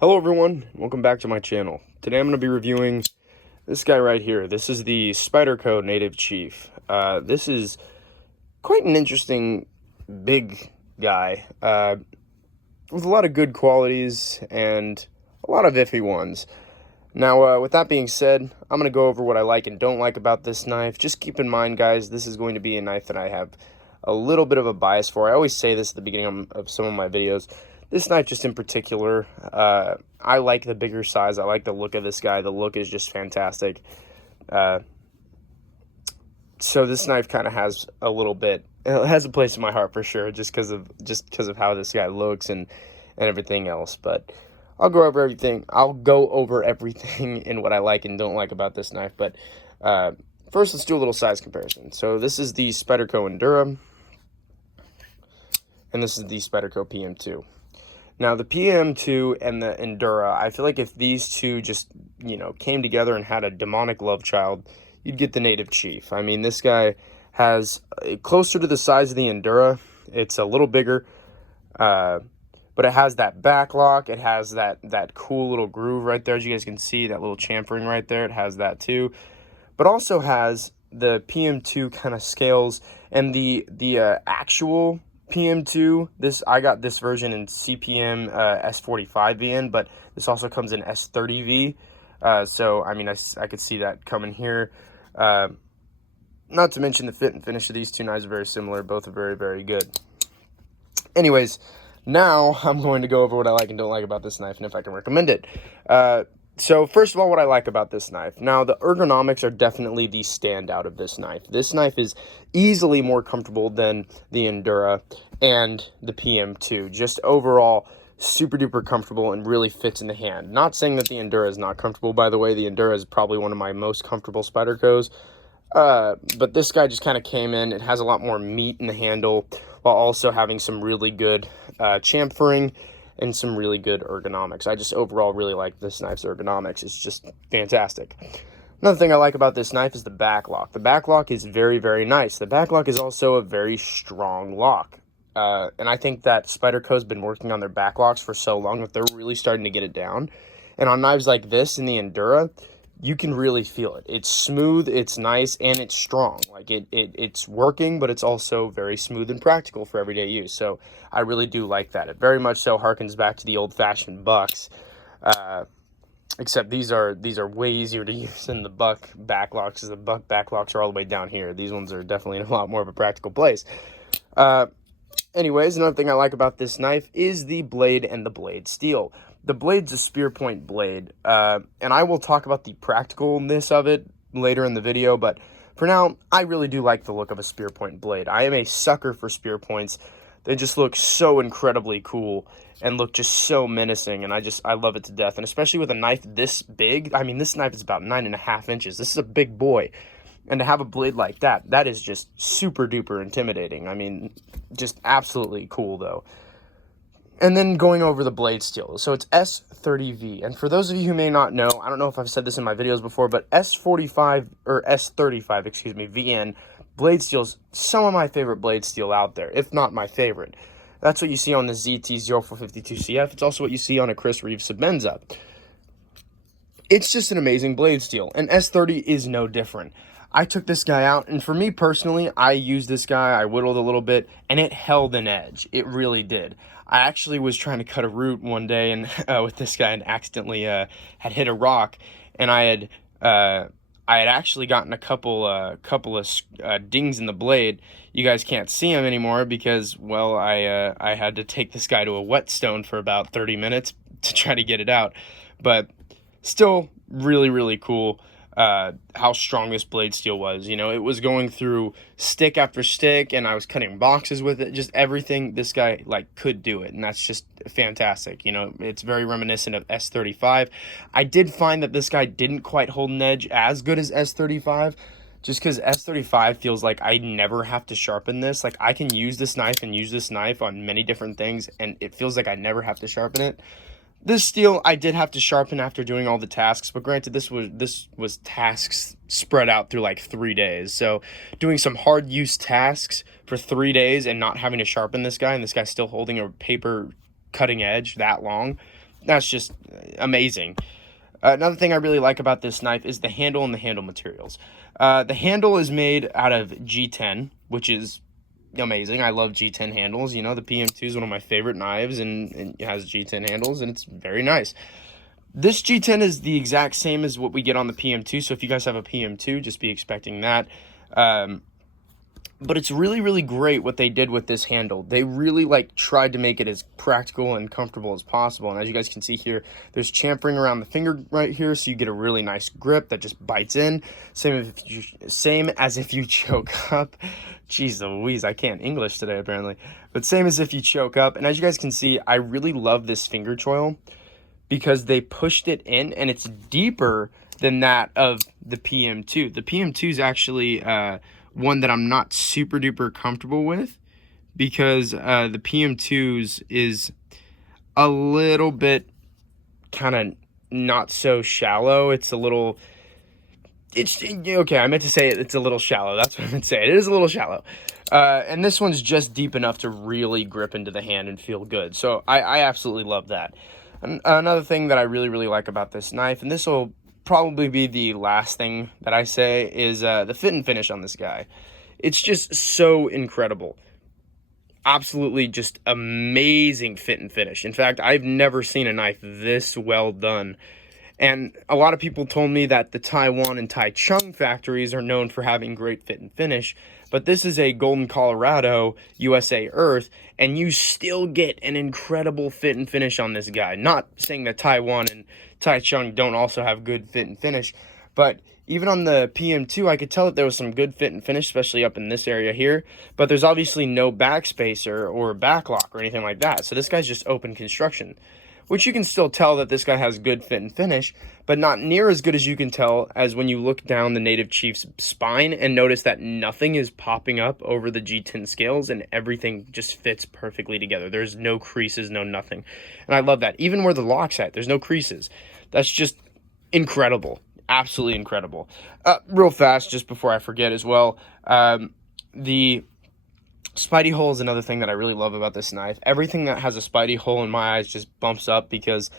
Hello everyone, welcome back to my channel. Today I'm going to be reviewing this guy right here. This is the Spyderco Native Chief. This is quite an interesting big guy with a lot of good qualities and a lot of iffy ones. Now with that being said, I'm going to go over what I like and don't like about this knife. Just keep in mind, guys, this is going to be a knife that I have a little bit of a bias for. I always say this at the beginning of some of my videos. This knife just in particular, I like the bigger size. I like the look of this guy. The look is just fantastic. So this knife kind of has a little bit, it has a place in my heart for sure, just because of how this guy looks and everything else. But I'll go over everything. I'll go over everything in what I like and don't like about this knife. But first, let's do a little size comparison. So this is the Spyderco Endura, and this is the Spyderco PM2. Now, the PM2 and the Endura, I feel like if these two just, came together and had a demonic love child, you'd get the Native Chief. I mean, this guy has closer to the size of the Endura. It's a little bigger, but it has that back lock. It has that cool little groove right there. As you guys can see, that little chamfering right there. It has that too. But also has the PM2 kind of scales and the actual PM2, I got this version in CPM S45VN, but this also comes in S30V. So, I mean, I could see that coming here. Not to mention the fit and finish of these two knives are very similar. Both are very, very good. Anyways, now I'm going to go over what I like and don't like about this knife and if I can recommend it. So first of all, what I like about this knife. Now, the ergonomics are definitely the standout of this knife. This knife is easily more comfortable than the Endura and the PM2. Just overall, super duper comfortable and really fits in the hand. Not saying that the Endura is not comfortable, by the way. The Endura is probably one of my most comfortable Spydercos. But this guy just kind of came in. It has a lot more meat in the handle while also having some really good chamfering and some really good ergonomics. I just overall really like this knife's ergonomics. It's just fantastic. Another thing I like about this knife is the back lock. The back lock is very, very nice. The back lock is also a very strong lock. And I think that Spyderco's been working on their back locks for so long that they're really starting to get it down. And on knives like this in the Endura, you can really feel it. It's smooth, it's nice, and it's strong. Like it's working, but it's also very smooth and practical for everyday use. So I really do like that. It very much so harkens back to the old-fashioned bucks. Except these are way easier to use than the buck backlocks, because the buck backlocks are all the way down here. These ones are definitely in a lot more of a practical place. Anyways, another thing I like about this knife is the blade and the blade steel. The blade's a spear point blade, and I will talk about the practicalness of it later in the video, but for now, I really do like the look of a spear point blade. I am a sucker for spear points. They just look so incredibly cool and look just so menacing, and I love it to death. And especially with a knife this big, I mean, this knife is about 9.5 inches. This is a big boy. And to have a blade like that is just super duper intimidating. I mean, just absolutely cool though. And then going over the blade steel. So it's S30V. And for those of you who may not know, I don't know if I've said this in my videos before, but S45 or S35, excuse me, VN blade steel's some of my favorite blade steel out there, if not my favorite. That's what you see on the ZT0452CF. It's also what you see on a Chris Reeves Sebenza. It's just an amazing blade steel, and S30 is no different. I took this guy out, and for me personally, I used this guy, I whittled a little bit, and it held an edge. It really did. I actually was trying to cut a root one day and with this guy and accidentally had hit a rock, and I had actually gotten a couple of dings in the blade. You guys can't see them anymore because, well, I had to take this guy to a whetstone for about 30 minutes to try to get it out, but still really, really cool. How strong this blade steel was. It was going through stick after stick, and I was cutting boxes with it. Just everything, this guy could do it, and that's just fantastic. It's very reminiscent of S35. I did find that this guy didn't quite hold an edge as good as S35, just because S35 feels like I never have to sharpen this. Like, I can use this knife and use this knife on many different things, and it feels like I never have to sharpen it. This steel I did have to sharpen after doing all the tasks, but granted, this was tasks spread out through 3 days. So doing some hard use tasks for 3 days and not having to sharpen this guy, and this guy's still holding a paper cutting edge that long, that's just amazing. Another thing I really like about this knife is the handle and the handle materials. The handle is made out of G10, which is amazing. I love G10 handles. You know, the PM2 is one of my favorite knives, and it has G10 handles, and it's very nice. This G10 is the exact same as what we get on the PM2, so if you guys have a PM2, just be expecting that. But it's really, really great what they did with this handle. They really tried to make it as practical and comfortable as possible. And as you guys can see here, there's chamfering around the finger right here, so you get a really nice grip that just bites in. Same as if you choke up. Jeez Louise, I can't English today apparently. But same as if you choke up. And as you guys can see, I really love this finger choil because they pushed it in, and it's deeper than that of the PM2. The PM2 is actually one that I'm not super duper comfortable with, because the PM2's is a little bit kind of not so shallow. It's okay, I meant to say it's a little shallow. That's what I meant to say. It is a little shallow. And this one's just deep enough to really grip into the hand and feel good. So I absolutely love that. Another thing that I really, really like about this knife, and this will probably be the last thing that I say, is the fit and finish on this guy. It's just so incredible. Absolutely just amazing fit and finish. In fact, I've never seen a knife this well done. And a lot of people told me that the Taiwan and Taichung factories are known for having great fit and finish, but this is a Golden, Colorado, USA earth, and you still get an incredible fit and finish on this guy. Not saying that Taiwan and Taichung don't also have good fit and finish, but even on the PM2, I could tell that there was some good fit and finish, especially up in this area here, but there's obviously no backspacer or backlock or anything like that, so this guy's just open construction, which you can still tell that this guy has good fit and finish, but not near as good as you can tell as when you look down the Native Chief's spine and notice that nothing is popping up over the G10 scales and everything just fits perfectly together. There's no creases, no nothing. And I love that. Even where the lock's at, there's no creases. That's just incredible. Absolutely incredible. Real fast, just before I forget as well, the Spidey hole is another thing that I really love about this knife. Everything that has a Spidey hole in my eyes just bumps up, because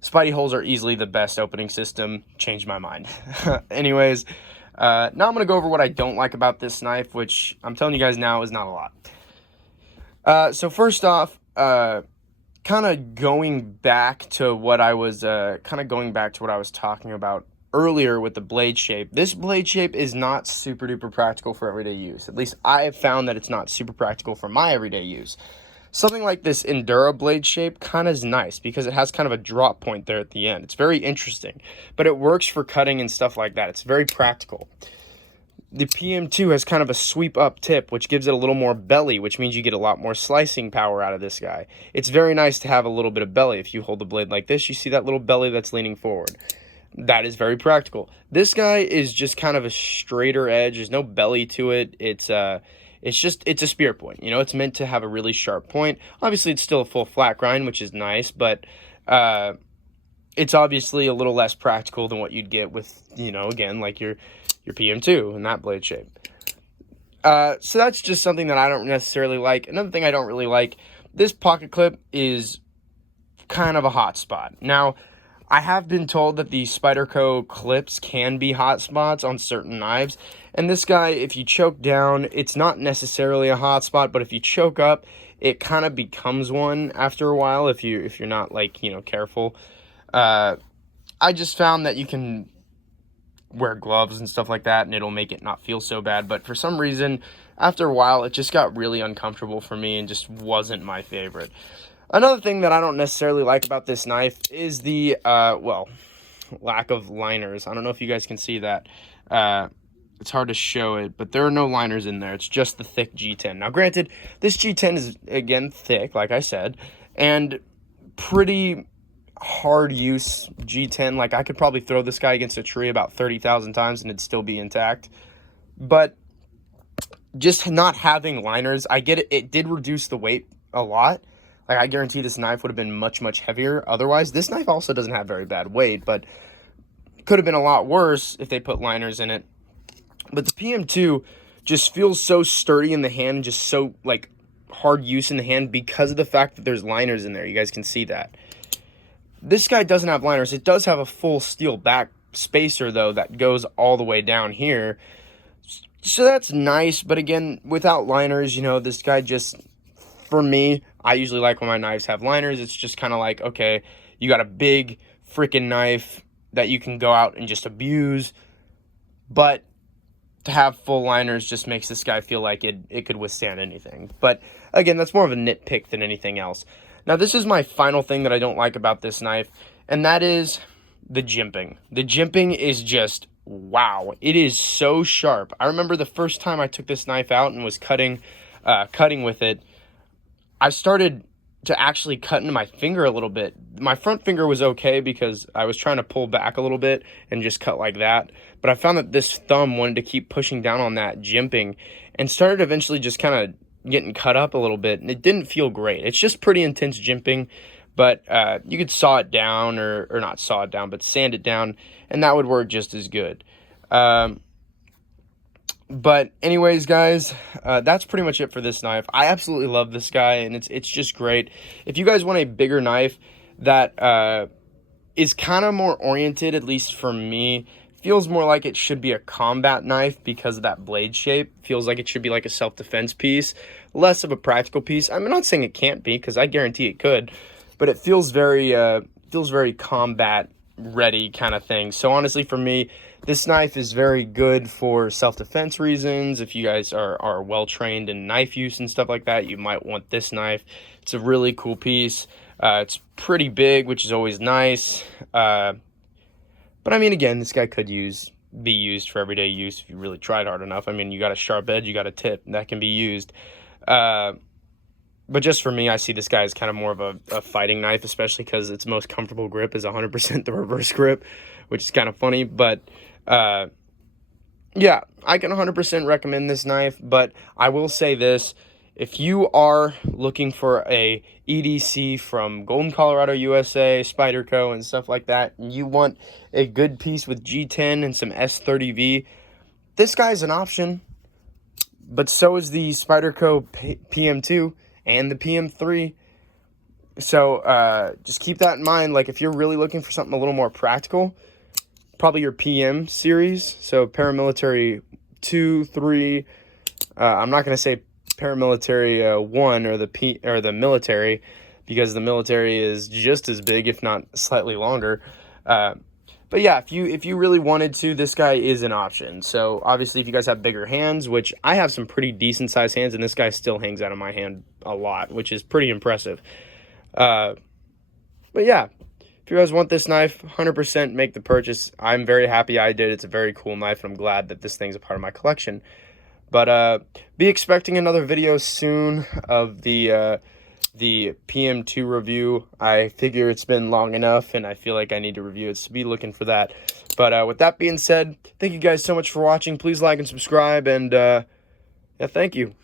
Spidey holes are easily the best opening system. Changed my mind. Anyways, now I'm going to go over what I don't like about this knife, which I'm telling you guys now is not a lot. So first off, kind of going back to what I was talking about earlier with the blade shape. This blade shape is not super duper practical for everyday use. At least I have found that it's not super practical for my everyday use. Something like this Endura blade shape kind of is nice because it has kind of a drop point there at the end. It's very interesting, but it works for cutting and stuff like that. It's very practical. The PM2 has kind of a sweep up tip, which gives it a little more belly, which means you get a lot more slicing power out of this guy. It's very nice to have a little bit of belly. If you hold the blade like this, you see that little belly that's leaning forward. That is very practical. This guy is just kind of a straighter edge. There's no belly to it. It's a spear point. You know, it's meant to have a really sharp point. Obviously, it's still a full flat grind, which is nice, but it's obviously a little less practical than what you'd get with, you know, again, like your PM2 in that blade shape. So that's just something that I don't necessarily like. Another thing I don't really like, this pocket clip is kind of a hot spot. Now, I have been told that the Spyderco clips can be hot spots on certain knives, and this guy, if you choke down, it's not necessarily a hot spot, but if you choke up, it kind of becomes one after a while if you're not, like, you know, careful. I just found that you can wear gloves and stuff like that, and it'll make it not feel so bad, but for some reason, after a while, it just got really uncomfortable for me and just wasn't my favorite. Another thing that I don't necessarily like about this knife is the, lack of liners. I don't know if you guys can see that. It's hard to show it, but there are no liners in there. It's just the thick G10. Now, granted, this G10 is, again, thick, like I said, and pretty hard use G10. Like, I could probably throw this guy against a tree about 30,000 times and it'd still be intact. But just not having liners, I get it. It did reduce the weight a lot. Like, I guarantee this knife would have been much, much heavier otherwise. This knife also doesn't have very bad weight, but could have been a lot worse if they put liners in it. But the PM2 just feels so sturdy in the hand, just so, like, hard use in the hand because of the fact that there's liners in there. You guys can see that. This guy doesn't have liners. It does have a full steel back spacer, though, that goes all the way down here. So that's nice, but again, without liners, you know, this guy just, for me, I usually like when my knives have liners. It's just kind of like, okay, you got a big freaking knife that you can go out and just abuse, but to have full liners just makes this guy feel like it could withstand anything. But again, that's more of a nitpick than anything else. Now, this is my final thing that I don't like about this knife, and that is the jimping. The jimping is just, wow. It is so sharp. I remember the first time I took this knife out and was cutting with it, I started to actually cut into my finger a little bit. My front finger was okay because I was trying to pull back a little bit and just cut like that. But I found that this thumb wanted to keep pushing down on that jimping and started eventually just kind of getting cut up a little bit. And it didn't feel great. It's just pretty intense jimping, but you could saw it down or not saw it down, but sand it down, and that would work just as good. But anyways, guys, that's pretty much it for this knife. I absolutely love this guy, and it's just great. If you guys want a bigger knife that is kind of more oriented, at least for me, feels more like it should be a combat knife because of that blade shape. Feels like it should be like a self-defense piece, less of a practical piece. I'm not saying it can't be, because I guarantee it could, but it feels very combat ready kind of thing. So honestly, for me, this knife is very good for self-defense reasons. If you guys are well-trained in knife use and stuff like that, you might want this knife. It's a really cool piece. It's pretty big, which is always nice. But I mean, again, this guy could be used for everyday use if you really tried hard enough. I mean, you got a sharp edge, you got a tip, that can be used. But just for me, I see this guy as kind of more of a fighting knife, especially because its most comfortable grip is 100% the reverse grip, which is kind of funny. But yeah, I can 100% recommend this knife. But I will say this: if you are looking for a EDC from Golden, Colorado, USA, Spyderco, and stuff like that, and you want a good piece with G10 and some S30V, this guy's an option. But so is the Spyderco PM2 and the PM3. So just keep that in mind. Like, if you're really looking for something a little more practical, probably your PM series. So paramilitary 2, 3. I'm not going to say paramilitary 1 or the military, because the military is just as big, if not slightly longer. But yeah, if you really wanted to, this guy is an option. So obviously, if you guys have bigger hands, which I have some pretty decent sized hands, and this guy still hangs out of my hand a lot, which is pretty impressive. But yeah, if you guys want this knife, 100% make the purchase. I'm very happy I did. It's a very cool knife, and I'm glad that this thing's a part of my collection. But be expecting another video soon of the PM2 review. I figure it's been long enough, and I feel like I need to review it, so be looking for that. But with that being said, thank you guys so much for watching. Please like and subscribe, and yeah, thank you.